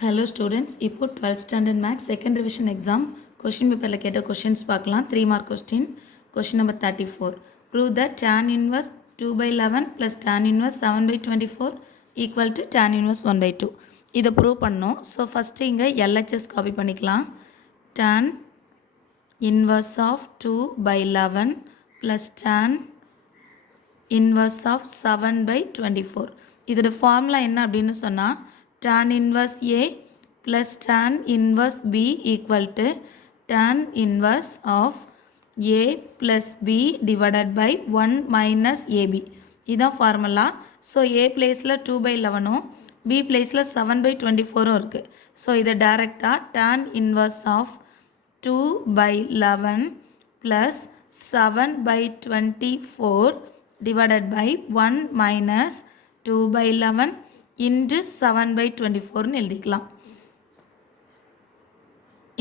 Hello students, இப்போ 12th standard maths second revision exam question paperல கேட்ட questions பார்க்கலாம். 3 mark question. Question number 34. Prove that tan inverse 2 by 11 plus tan inverse 7 by 24 equal to tan inverse 1 by 2. இதை prove பண்ணோம். So first இங்க LHS copy பண்ணிக்கலாம். Tan inverse of 2 by 11 plus tan inverse of 7 by 24. இதோட formula என்ன அப்படின்னு சொன்னா tan inverse A plus tan inverse B equal to tan inverse of A plus B divided by 1 minus AB. இதான் formula. So A placeல 2 by 11 B placeல 7 by 24 இருக்கு. So இதை directா tan inverse of 2 by 11 plus 7 by 24 divided by 1 minus 2 by 11 into 7 by 24 னு எழுதிக்கலாம்.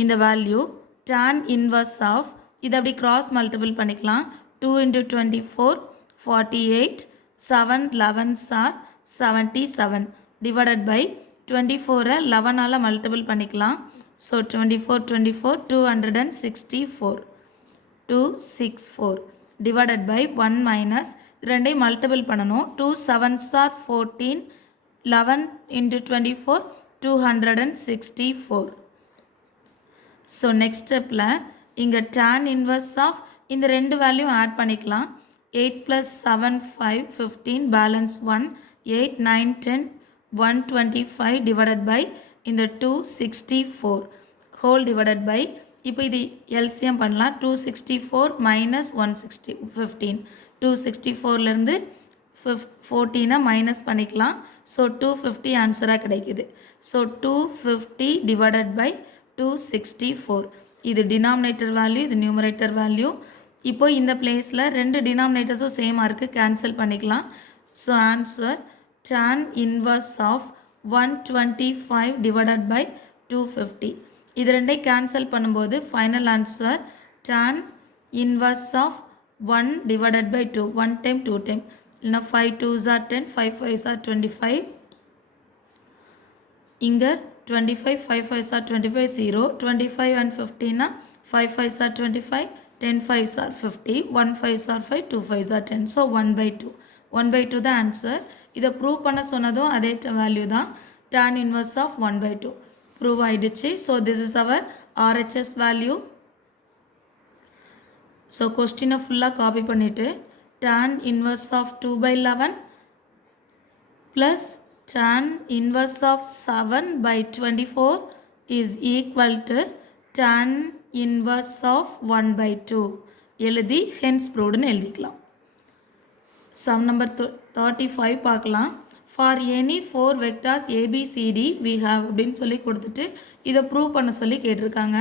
இந்த value tan inverse of இதை அப்படி cross multiple பண்ணிக்கலாம். 2 into 24 48 7 11s are 77 divided by 24 11ஆல multiple பண்ணிக்கலாம். So 24 24 264 264 divided by 1 minus ரெண்டை multiple பண்ணணும். 2 7s are 14 11 into 24 264. So next stepல இங்க tan inverse of இந்த ரெண்டு வேல்யூ ஆட் பண்ணிக்கலாம். 8 plus 7 5 15 balance 1 8 9 10 125 divided by இந்த 264 whole divided by இப்போ இது LCM பண்ணலாம். 264 minus 160 15 264 இருந்து 14 மைனஸ் பண்ணிக்கலாம். ஸோ 250 ஆன்சராக கிடைக்குது. So 250 divided by 264. இது டினாமினேட்டர் வேல்யூ, இது நியூமரேட்டர் வேல்யூ. இப்போ இந்த பிளேஸில் ரெண்டு டினாமினேட்டர்ஸும் சேமாக இருக்குது, கேன்சல் பண்ணிக்கலாம். So answer tan inverse of 125 divided by 250. இது ரெண்டை கேன்சல் பண்ணும்போது final answer tan inverse of 1 divided by 2 1 time 2 time இல்லைனா 5 2s are 10 5 5s are 25 இங்கே 25 5 5s are 25 0 25 and 15 5 5s are 25 10 5s are 50 1 5s are 5 2 5s are 10 so 1 by 2 1 by 2 தான் answer. இதை prove பண்ண சொன்னதும் அதே வேல்யூ தான் tan inverse of 1 by 2 prove ஆயிடுச்சு. So this is our RHS value. So கொஸ்டினை ஃபுல்லாக காப்பி பண்ணிவிட்டு tan inverse of 2 by 11 plus tan inverse of 7 by 24 is equal to tan inverse of 1 by 2 எழுதி hence proved எழுதிக்கலாம். Sum number 35 பார்க்கலாம். For any 4 vectors ABCD we have அப்படின்னு சொல்லி கொடுத்துட்டு இதை ப்ரூவ் பண்ண சொல்லி கேட்டிருக்காங்க.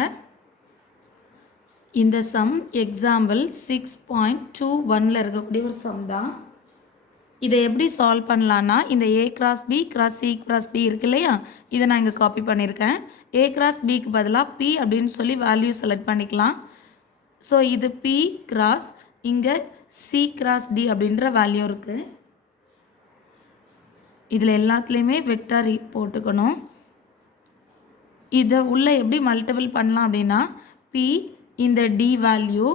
இந்த சம் எக்ஸாம்பிள் 6.21ல் இருக்கக்கூடிய ஒரு சம் தான். இதை எப்படி சால்வ் பண்ணலான்னா இந்த A cross B cross C cross D இருக்கு இல்லையா, இதை நான் இங்கே காப்பி பண்ணியிருக்கேன். A cross Bக்கு பதிலாக P அப்படின்னு சொல்லி வேல்யூ செலக்ட் பண்ணிக்கலாம். ஸோ இது P cross இங்கே C cross D அப்படின்ற வேல்யூ இருக்குது. இதில் எல்லாத்துலேயுமே வெக்டார் போட்டுக்கணும். இதை உள்ளே எப்படி மல்டிபிள் பண்ணலாம் அப்படின்னா P இந்த D வேல்யூ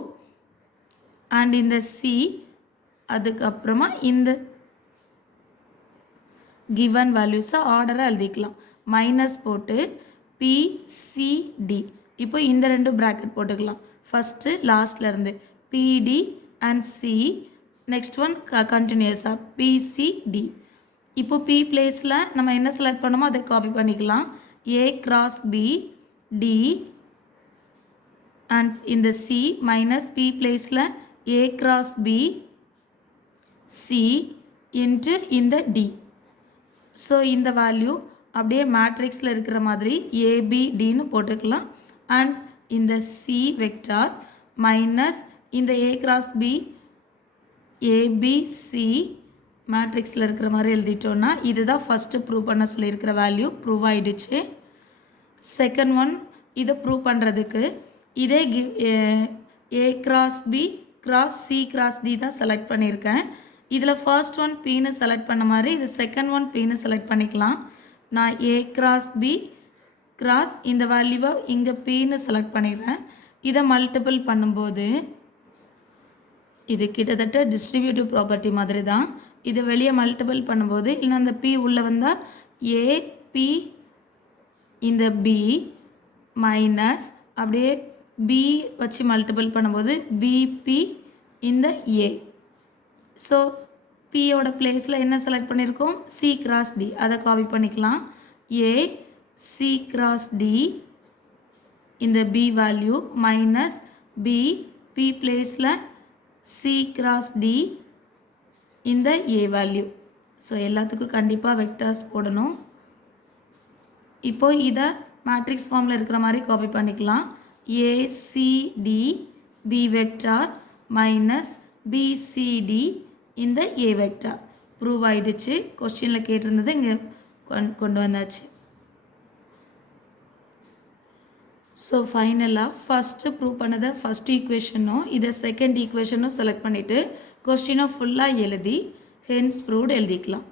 அண்ட் இந்த C அதுக்கப்புறமா இந்த கிவன் வேல்யூஸை ஆர்டராக எழுதிக்கலாம். மைனஸ் போட்டு PCD. இப்போ இந்த ரெண்டு ப்ராக்கெட் போட்டுக்கலாம். ஃபஸ்ட்டு லாஸ்ட்லேருந்து PD and C, next one கண்டினியூஸாக PCD. இப்போ P பிளேஸில் நம்ம என்ன செலக்ட் பண்ணோமோ அதை காப்பி பண்ணிக்கலாம். A cross B D and in the C minus P பிளேஸில் A cross B C into இந்த D. ஸோ இந்த வேல்யூ அப்படியே மேட்ரிக்ஸில் இருக்கிற மாதிரி ABDன்னு போட்டுக்கலாம். அண்ட் இந்த C வெக்டார் மைனஸ் இந்த A cross B ABC மேட்ரிக்ஸில் இருக்கிற மாதிரி எழுதிட்டோன்னா இதுதான் ஃபஸ்ட்டு ப்ரூவ் பண்ண சொல்லியிருக்கிற வேல்யூ ப்ரூவ் ஆகிடுச்சு. செகண்ட் ஒன் இதை ப்ரூவ் பண்ணுறதுக்கு இதே A cross B cross C cross D தான் செலக்ட் பண்ணியிருக்கேன். இதில் ஃபர்ஸ்ட் ஒன் Pன்னு செலக்ட் பண்ண மாதிரி இது செகண்ட் ஒன் Pன்னு செலக்ட் பண்ணிக்கலாம். நான் A cross B கிராஸ் இந்த வேல்யூவை இங்கே பின்னு செலக்ட் பண்ணிடுறேன். இதை மல்டிபிள் பண்ணும்போது இது கிட்டத்தட்ட டிஸ்ட்ரிபியூட்டிவ் ப்ராப்பர்ட்டி மாதிரி தான். இது வெளியே மல்டிபிள் பண்ணும்போது இல்லை அந்த பி உள்ளே வந்தால் ஏபி இந்த பி மைனஸ் அப்படியே பி வச்சு மல்டிபிள் பண்ணும்போது பிபி இந்த ஏ. ஸோ பியோட பிளேஸில் என்ன செலக்ட் பண்ணியிருக்கோம்? C cross D. அதை காப்பி பண்ணிக்கலாம். ஏ சி கிராஸ் டி இந்த B value minus B B பிளேஸில் சி கிராஸ் டி இந்த ஏ வேல்யூ. ஸோ எல்லாத்துக்கும் கண்டிப்பாக வெக்டர்ஸ் போடணும். இப்போ இதை மேட்ரிக்ஸ் ஃபார்மில் இருக்கிற மாதிரி காப்பி பண்ணிக்கலாம். ACD B vector minus BCD இந்த ஏ வெக்டார். ப்ரூவ் ஆகிடுச்சு. கொஸ்டினில் கேட்டிருந்தது இங்கே கொண்டு வந்தாச்சு. ஸோ ஃபைனலாக ஃபஸ்ட்டு ப்ரூவ் பண்ணதை ஃபஸ்ட் ஈக்குவேஷனும் இதை செகண்ட் ஈக்குவேஷனும் செலக்ட் பண்ணிவிட்டு கொஸ்டினை ஃபுல்லாக எழுதி ஹென்ஸ் ப்ரூவ்ட் எழுதிக்கலாம்.